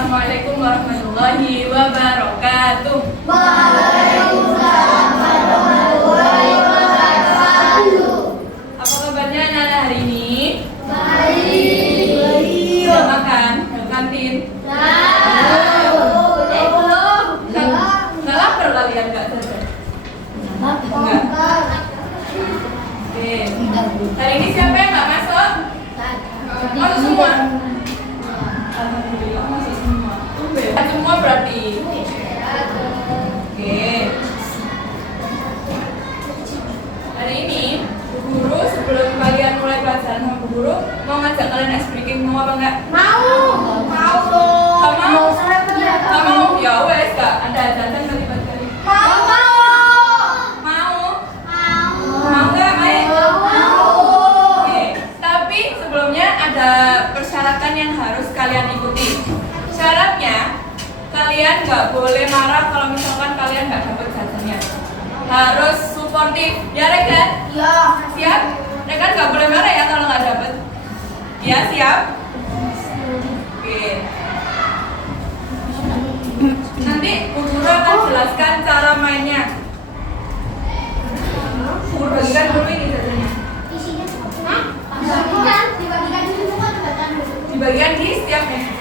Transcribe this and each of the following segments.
Assalamualaikum warahmatullahi wabarakatuh. Waalaikumsalam warahmatullahi wabarakatuh. Apa kabarnya anak-anak hari ini? Baik. Udah makan? Ke kantin? Belum. Nggak lapar kalian nggak jajan? Enggak. Oke. Hari ini siapa yang nggak masuk? Masuk semua. Alhamdulillah masuk semua. Semua berarti. Oke. Hari ini Bu Guru sebelum kalian mulai pelajaran sama Bu Guru mau ngajak kalian ice breaking, mau apa enggak? Mau dong. Nggak mau? Nggak Nggak mau? Ya wes nggak ada jajan pagi-pagi. Mau. Mau? Mau. Mau nggak, Mai? Mau. Oke. Tapi sebelumnya ada persyaratan yang harus kalian ikuti. Syaratnya kalian nggak boleh marah kalau misalkan kalian nggak dapat jajannya. Harus suportif, ya Regan? Ya. Siap? Regan nggak boleh marah ya kalau nggak dapat. Ya siap? Oke. Nanti Bu Guru akan jelaskan cara mainnya. Bu Guru bagikan dulu ini jajannya. Dibagikan di setiap meja.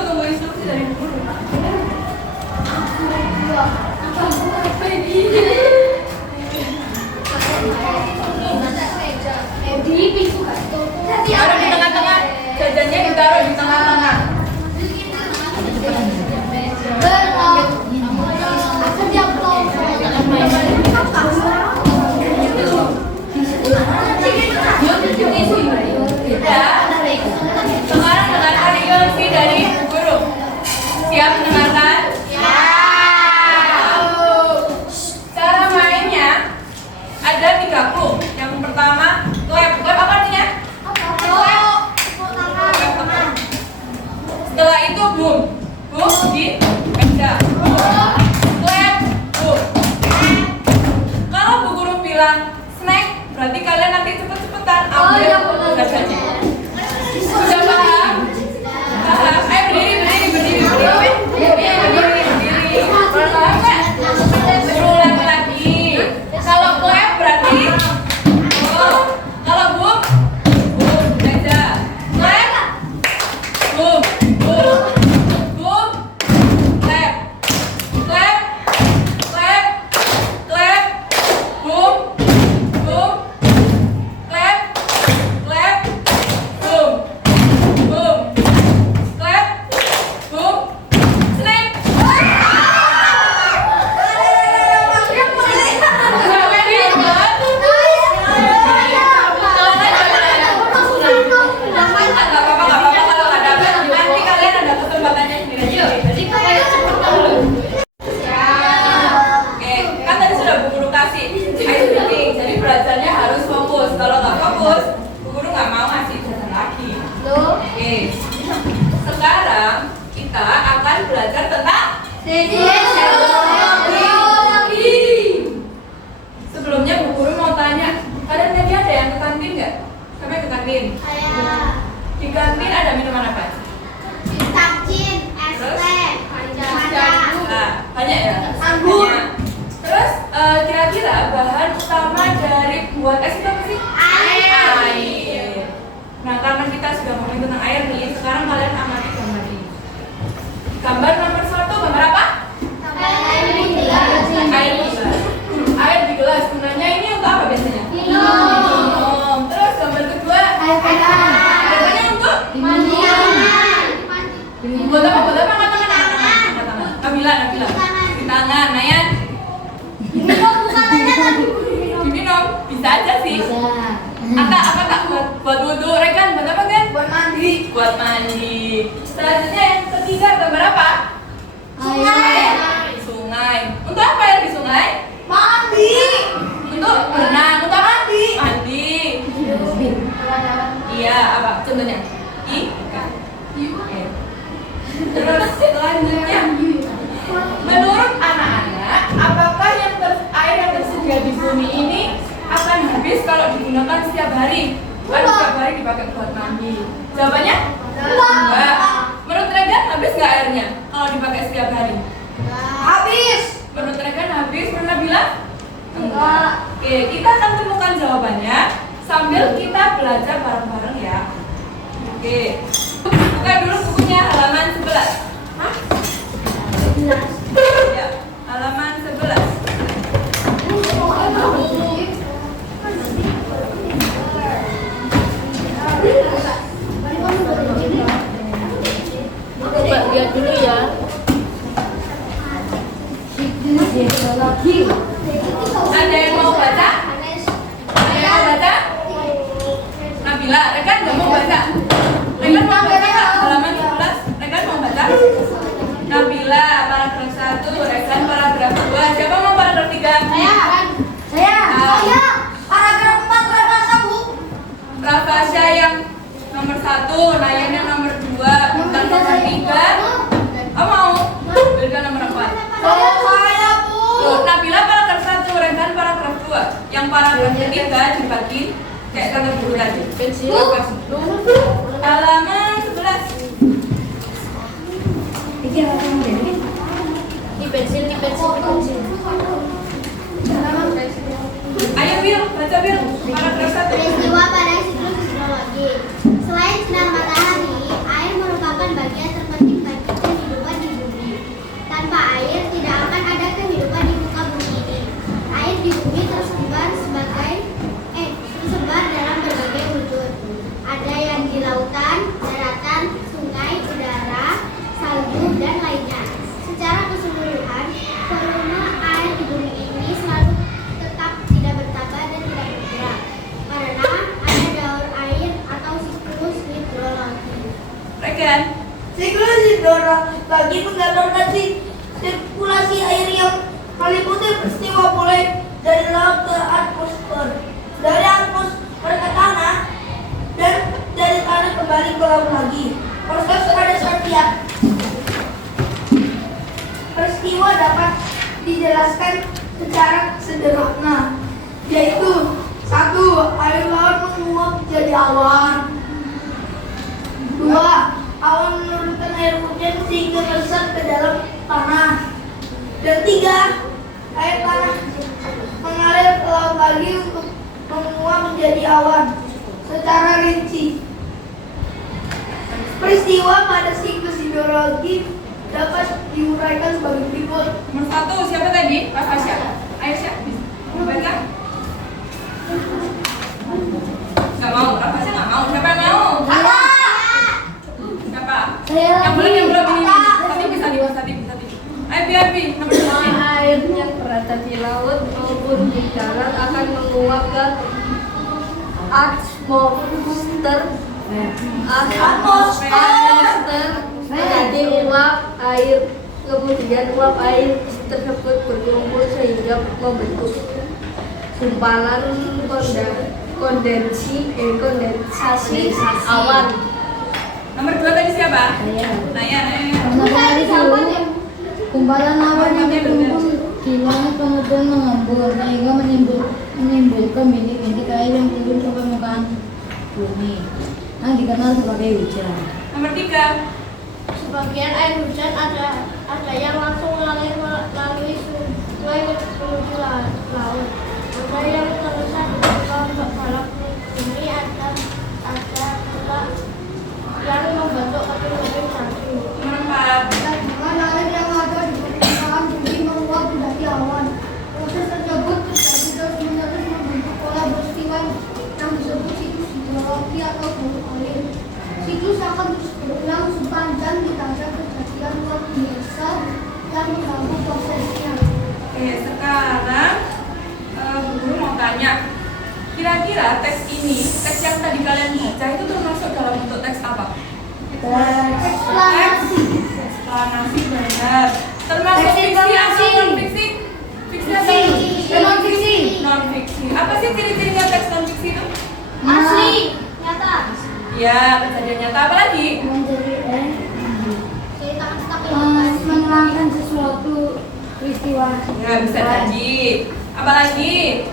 Tunggu instruksi dari Bu Guru. Taruh di tengah-tengah. Jajannya ditaruh di tengah-tengah. Sekarang dengarkan instruksi dari Bu Guru. Siap mendengarkan? Cara mainnya ada 3 clue. Yang pertama, clap. Clap apa artinya? Setelah itu boom. Boom di meja. Clap, boom. Kalau Bu Guru bilang snack, berarti kalian nanti cepet-cepetan ambil jajannya. Sudah paham? Paham? Ayo berdiri. Paham nggak? Berulang lagi. Kalau clap berarti boom. Kalau boom, boom meja. Clap, boom, boom, boom, clap, clap, clap, clap, boom, boom, clap, clap, boom, boom, clap, boom, snack. Nggak apa-apa kalau nggak dapat. Nanti kalian ada kesempatannya sendiri. Oke, kan tadi sudah Bu Guru kasih ice breaking, jadi belajarnya harus fokus. Kalau nggak fokus, Bu Guru nggak mau ngasih jajan lagi. Oke, sekarang kita akan belajar tentang sebelumnya Bu Guru mau tanya, kalian tadi ada yang ke kantin nggak? Sampai ke kantin? Di kantin ada minuman apa? Nah, banyak ya? Anggur. Banyak. Terus kira-kira bahan utama dari buat es itu apa sih? Air. Nah, karena kita sudah ngomongin tentang air nih, sekarang kalian amati gambar ini. Gambar nomor 1, gambar apa? Air di gelas. Air di gelas. Gunanya ini untuk apa biasanya? Minum. Terus gambar kedua? Biasanya untuk? Buat apa? Angkat tangan. Nabila. Di tangan, Nayan. Diminum. Bisa aja sih. Apa tak buat wudhu, Rekan? Buat apa kan? Buat mandi. Selanjutnya yang ketiga gambar apa? Sungai. Untuk apa air di sungai? Untuk berenang. Untuk apa? Mandi. Iya, apa? Contohnya? Ikan. Oke. Terus selanjutnya, menurut anak-anak, apakah air yang tersedia di bumi ini akan habis kalau digunakan setiap hari? Kan setiap hari hari dipakai buat mandi? Jawabannya? Enggak. Enggak. Menurut Regan habis nggak airnya kalau dipakai setiap hari? Habis. Menurut Regan habis. Menurut Nabila? Enggak. Oke, kita akan temukan jawabannya sambil kita belajar bareng-bareng ya. Oke. Buka dulu bukunya halaman 11. Hah? Ya, halaman 11. Coba lihat dulu ya. Ada yang mau baca? Ada yang mau baca? Nabila, Regan nggak mau baca. Regan mau baca nggak? Halaman 11. Regan mau baca? Nabila, paragraf 1, Regan paragraf 2. Siapa mau paragraf 3? Saya. Paragraf 4 Rafa, Bu. Rafasya yang nomor 1, Nayan yang nomor 2, Bintang nomor 3. Oh mau? Regan nomor 4. Saya, Bu. Loh, Nabila paragraf 1, Regan paragraf 2. Yang paragraf ketiga dibagi kayak kata guru tadi. Pensil. Halaman 11. Di pensil. Ayo Bil, baca Bil. Paragraf 1. Peristiwa pada siklus hidrologi. Selain sinar matahari, air merupakan bagian terpenting bagi kehidupan di bumi. Tanpa air, tidak akan ada kehidupan di muka bumi ini. Air di bumi tersebar dalam berbagai wujud. Ada yang di lautan, daratan, sungai, udara, salju, dan lainnya. Secara keseluruhan, volume air di bumi ini selalu tetap tidak bertambah dan tidak bergerak karena ada daur air atau siklus hidrologi. Regan. Siklus hidrologi menggambarkan sirkulasi air yang meliputi peristiwa mulai dari laut ke atmosfer, dari atmosfer ke tanah, dan dari tanah kembali ke laut lagi. Proses pada setiap peristiwa dapat dijelaskan secara sederhana, yaitu 1. Air laut menguap jadi awan. 2. Awan menurunkan air hujan sehingga meresap ke dalam tanah. Dan 3. Air tanah mengalir ke laut lagi untuk menguap menjadi awan. Secara rinci, peristiwa pada siklus hidrologi dapat diuraikan sebagai berikut. Nomor 1 siapa tadi? Rafasya. Aisyah. Mau baca? Nggak mau. Rafasya nggak mau. Siapa yang mau? Siapa? Yang belum ini. Tapi bisa di. Ayo Bi. Nomor 2. Air yang berada di laut maupun di darat akan menguap ke atmosfer menjadi uap air, kemudian uap air tersebut berkumpul sehingga membentuk gumpalan kondensasi awan. Nomor 2 tadi siapa? Nayan. Kumpalan awan yang berkumpul di langit kemudian mengembur sehingga menimbulkan bintik-bintik air yang turun ke permukaan bumi yang dikenal sebagai hujan. Nomor 3. Sebagian air hujan ada yang langsung mengalir melalui sungai menuju laut. Ada yang terusan ke dalam bumi, ada pula yang membentuk kapil-kapil salju. Nomor 4. Dengan air yang ada di permukaan bumi menguap menjadi awan. Proses tersebut terjadi terus-menerus membentuk pola peristiwa yang disebut siklus hidrologi atau daur air. Siklus akan terus berulang sepanjang tidak ada kejadian luar biasa yang mengganggu prosesnya. Oke, sekarang guru mau tanya, kira-kira teks yang tadi kalian baca itu termasuk dalam bentuk teks apa? Eksplanasi benar. Termasuk fiksi atau non-fiksi? Non-fiksi. Apa sih ciri-cirinya teks non-fiksi itu? Asli, nyata. Ya, kejadian nyata. Apa lagi? Menerangkan sesuatu peristiwa. Ya, bisa jadi. Apa lagi?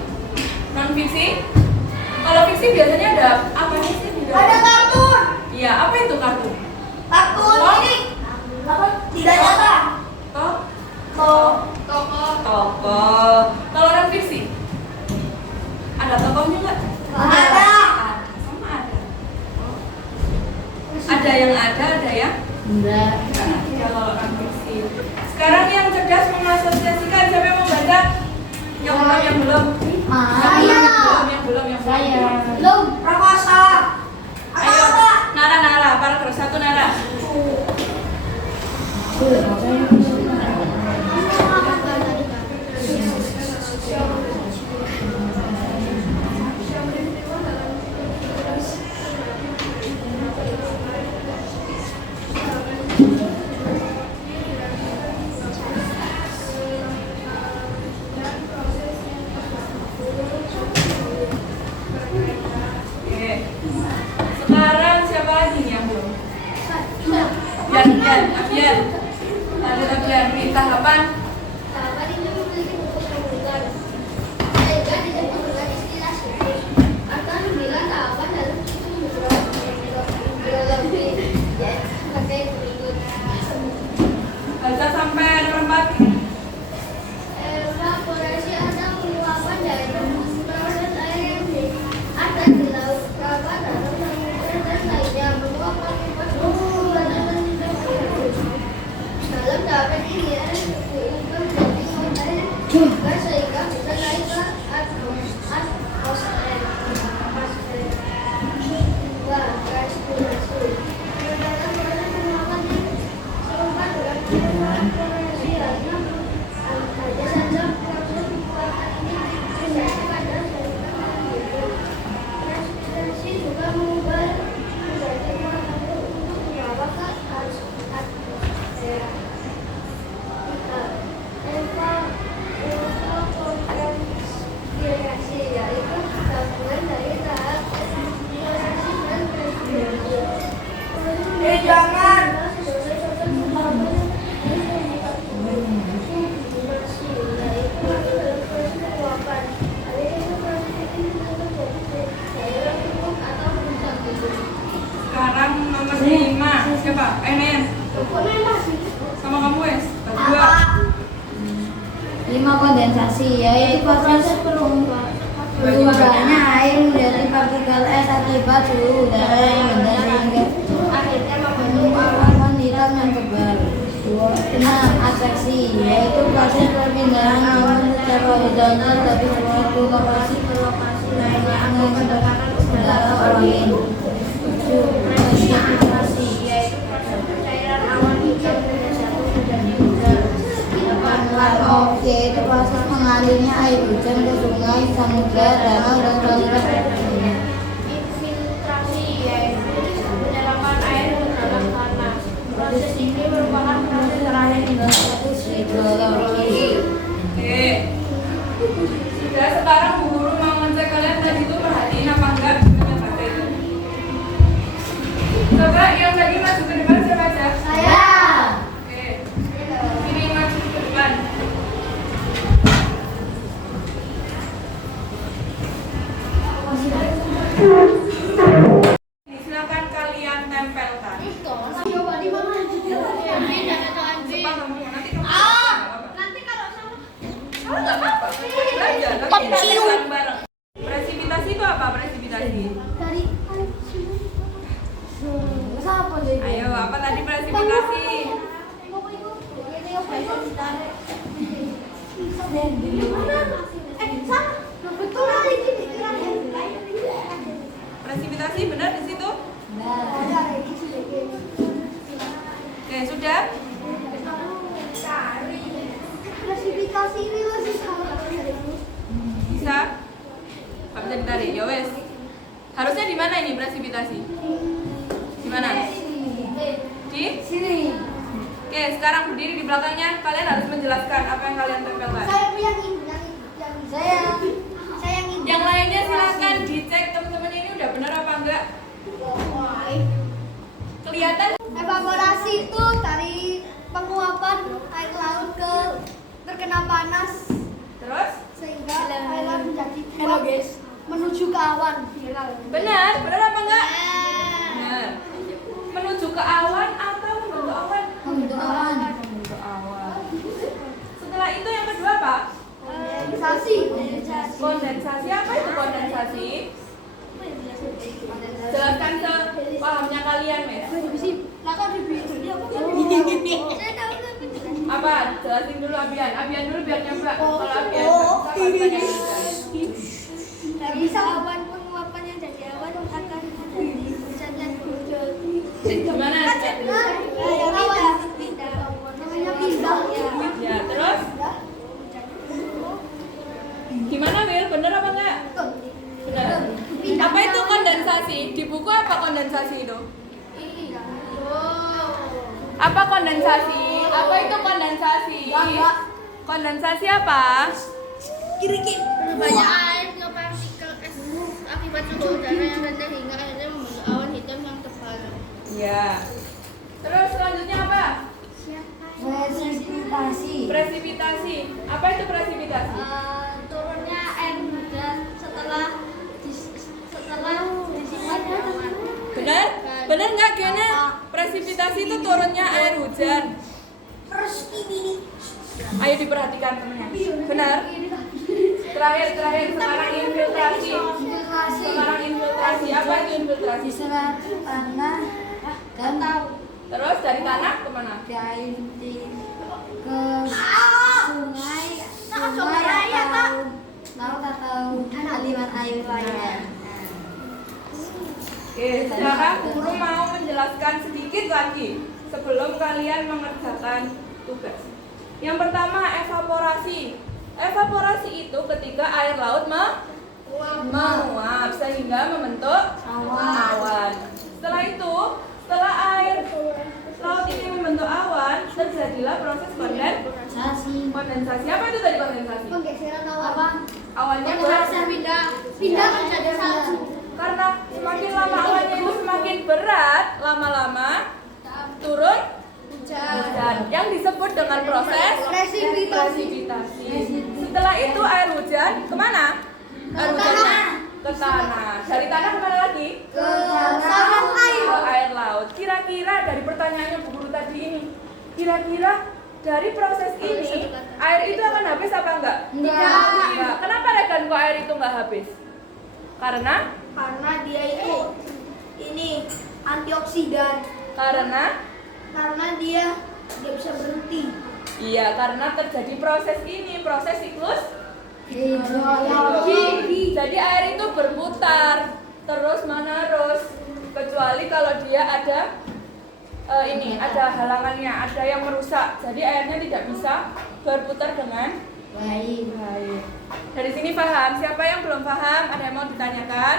Non-fiksi? Kalau fiksi biasanya ada apa sih di dalam? ya? Enggak. Enggak, kalau orang fiksi. Sekarang yang cerdas mengasosiasikan, siapa yang mau baca? Yang belum? Saya. Yang belum. Saya. Belum, Prakosa. Ayo, Nara, paragraf 1 Nara. Oke. Sekarang siapa lagi nih yang belum? Abian. Lanjut Abian, nih tahapan. Tahapan ini memiliki bentuk sambungan sehingga disebut dengan istilah siklus. Ada 9 tahapan dalam siklus biologi, yaitu sebagai berikut. Baca sampai nomor 4. Evaporasi atau penguapan dari proses air yang ada di laut, rawa, danau, samudra, dan lainnya. Menguap akibat pembuatan dalam tahapan ini air diubah menjadi air juga sehingga bisa naik ke atmosfer. Dua, gas berasu. Dalam proses penguapan yang serupa dengan evaporasi hanya saja proses penguapan ini terjadi pada saluran hidup. Respirasi juga mengubah menjadi mengalir untuk membawa ke atmosfer. Evaporasi yaitu gabungan dari tahap evaporasi dan respirasi. Jangan. Sekarang nomor 5. Siapa? Nen. Sama kamu wes. Berdua. 5 kondensasi yaitu proses berubahnya air menjadi partikel es akibat suhu udara yang rendah sehingga akhirnya membentuk awan hitam yang tebal. 6. Adveksi yaitu proses perpindahan awan secara horizontal dari suatu lokasi ke lokasi lainnya menggunakan udara angin. 7. Presipitasasi yaitu proses pencairan awan hitam dari satu menjadi udara. 8. Oke, itu proses mengalirnya air hujan ke sungai, samudra, danau, dan saluran lainnya. Infiltrasi yaitu penyerapan air ke dalam tanah. Proses ini merupakan proses terakhir Dan status hidrologi. Oke. Sudah, sekarang Bu Guru mau ngecek kalian tadi itu perhatiin apa enggak yang baca itu. Coba yang tadi maju ke depan siapa aja? Saya. Oke. Ini maju ke depan. Ini silakan kalian tempelkan. Coba di mana? Cepat kamu nanti kamu. Nanti kalau sama Oh, nggak apa-apa. Belajar. Nanti kita bareng-bareng. Presipitasi itu apa? Presipitasi. dari Siapa deh? Ayo, apa tadi presipitasi? Presipitasi benar di situ? Oke, sudah? Klasifikasi ini masih sama dengan Bisa? Nggak bisa ditarik? Ya wes. Harusnya di mana ini presipitasi? Di mana? Di? Sini. Oke, sekarang berdiri di belakangnya. Kalian harus menjelaskan apa yang kalian tempelkan. saya yang ini Saya. yang ini. Yang lainnya silakan dicek teman-teman ini udah benar apa enggak? Kelihatan? Evaporasi itu dari penguapan air laut ke terkena panas Terus? sehingga air laut menjadi uap menuju ke awan. Benar? Benar apa enggak? Benar. Menuju ke awan atau membentuk awan? Membentuk awan. Membentuk awan. Setelah itu yang kedua apa? Kondensasi. Kondensasi. Apa itu kondensasi? Jelaskan sepahamnya kalian, Mes. Kakak dibeli apa? Saya tahu tapi Apa? Jelasin dulu Abian. Abian dulu biar nyampe. Kalau Abian nggak bisa, pasti tanya Hujan. dari awan penguapan yang jadi awan akan menjadi hujan dan hujan. Gimana? Namanya pindah. Ya, terus? Gimana, Wil? Bener apa enggak? Bener. Apa itu kondensasi? Di buku apa kondensasi itu? Apa kondensasi? Apa itu kondensasi? Kondensasi apa? Banyak air ke partikel es akibat suhu udara yang rendah hingga akhirnya membentuk awan hitam yang tebal. Ya. Terus selanjutnya apa? Presipitasi. Presipitasi. Apa itu presipitasi? Turunnya air hujan setelah disimpan di awan. Benar? Benar nggak Giana? Presipitasi itu turunnya air hujan. Ayo diperhatikan temennya. Benar? Terakhir sekarang infiltrasi. Sekarang infiltrasi. Apa itu infiltrasi? Diserap tanah dan Terus dari tanah kemana? air ke sungai atau laut atau aliran air lainnya. Oke, sekarang guru mau menjelaskan sedikit lagi sebelum kalian mengerjakan tugas. Yang pertama, evaporasi. Evaporasi itu ketika air laut menguap sehingga membentuk awan. Setelah itu, setelah air laut ini membentuk awan, terjadilah proses kondensasi. Apa itu tadi kondensasi? Penggeseran awan. Awannya Pindah menjadi salju. karena semakin lama awannya itu semakin berat, lama-lama turun hujan yang disebut dengan proses presipitasi. Setelah itu air hujan kemana? Air hujannya ke tanah. Dari tanah kemana lagi? Ke saluran air. Ke air laut. Kira-kira dari pertanyaannya Bu Guru tadi ini, kira-kira dari proses ini air itu akan habis apa enggak? Enggak. Kenapa Regan kok air itu enggak habis? Karena Dia itu antioksidan. karena Dia nggak bisa berhenti. iya, karena terjadi proses ini, proses siklus Hidrologi. Jadi air itu berputar terus menerus, kecuali kalau dia ada ada halangannya, ada yang merusak. Jadi airnya tidak bisa berputar dengan Baik. baik. Dari sini paham? Siapa yang belum paham? Ada yang mau ditanyakan?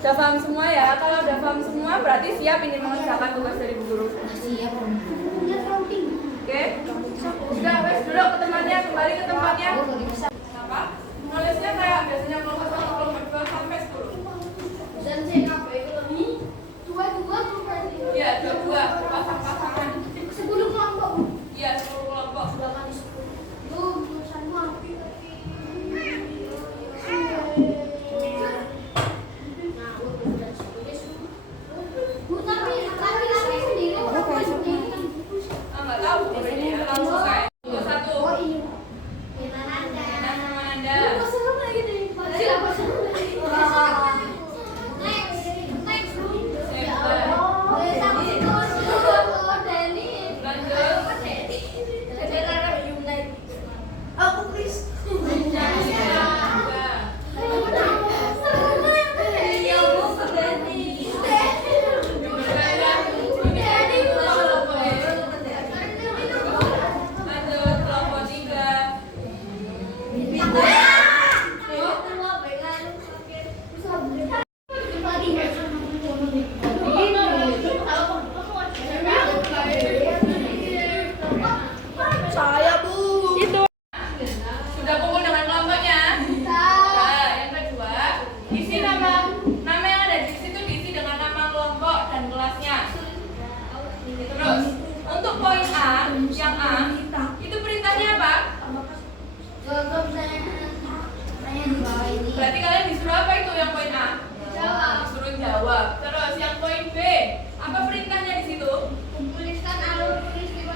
Sudah paham semua ya? Kalau udah paham semua berarti siap ini mengerjakan tugas dari Bu Guru. Siap. Oke? Sudah, wes duduk ke tempatnya, kembali ke tempatnya. Apa? Nulisnya kayak biasanya kelompok 1, kelompok 2 sampai 10. Dan saya ngapain itu nih? Dua Iya, 22 pasang-pasangan. 10 kelompok. Iya, 10 kelompok. Lu tulisanmu apa tadi? Bu, tapi laki-laki sendiri perempuan sendiri kan Enggak tahu ini ya, langsung kayak 21. iya. Dan sama Anda. Serem lagi deh. Siapa serem lagi? Next. Ya Allah. Sama si Deni. Lanjut. Aku Chris. Lanjut kelompok 3. Saya Bu. Itu sudah kumpul dengan kelompoknya. Nah, yang kedua, isi nama yang ada di situ diisi dengan nama kelompok dan kelasnya. Terus, untuk poin A, yang A, itu perintahnya apa? Berarti kalian disuruh apa itu yang poin A? Disuruh jawab. Terus yang poin B, apa perintahnya di situ? Tuliskan alur peristiwa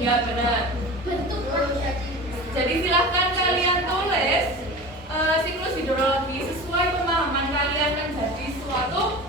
Iya benar. bentuk Jadi silahkan kalian tulis siklus hidrologi sesuai pemahaman kalian menjadi suatu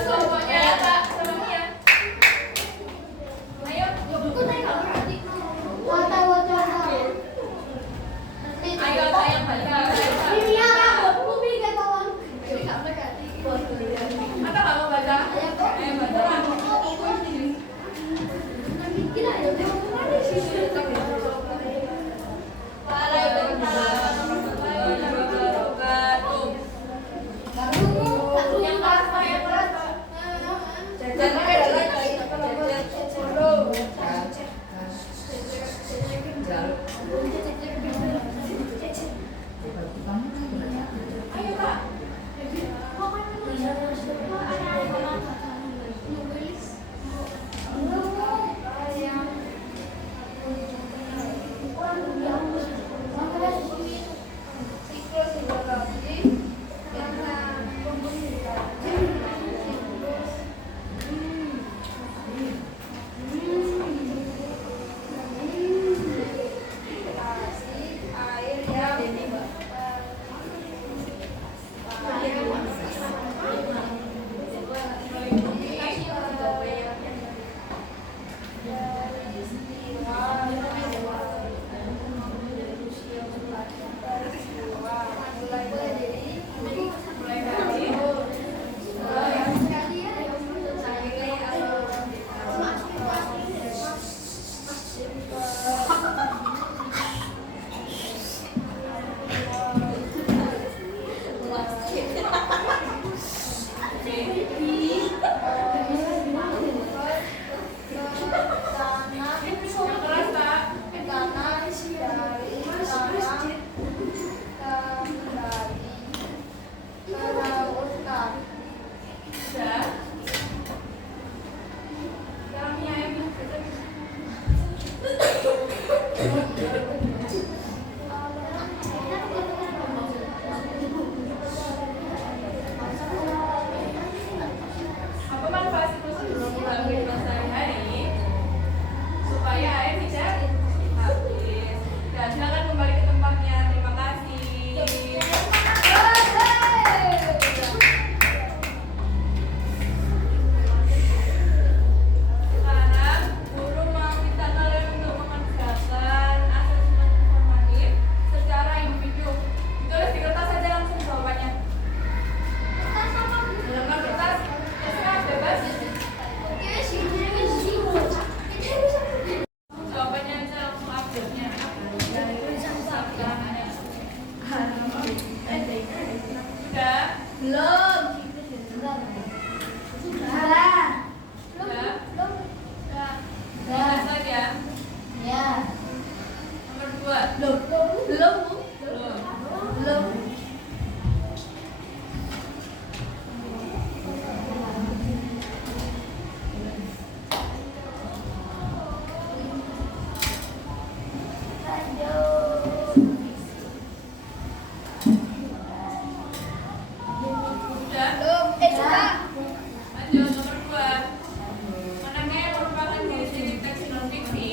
kelompoknya Kak sama Mia. Ayo. Ayo sayang baca. Mata nggak mau baca? Ayo baca. Yang kelas Pak, yang kelas Pak. Ayo Kak. Apa manfaat siklus dalam kehidupan sehari-hari supaya air tidak habis? Dan silakan kembali ke tempatnya. Terima kasih. Sekarang guru meminta kalian untuk mengerjakan asesmen informatif secara individu. Ditulis di kertas saja langsung jawabannya. Dalam kertas, terserah bebas. Jawabannya aja langsung update-nya. Sudah? Belum. Sudah? Ya. Saja. Ya. Nomor 2. Belum. Belum. Belum. Sudah? Sudah. Lanjut nomor 2. Manakah yang merupakan ciri-ciri teks non fiksi?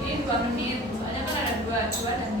Ini 2 menit. Soalnya kan ada 2 dan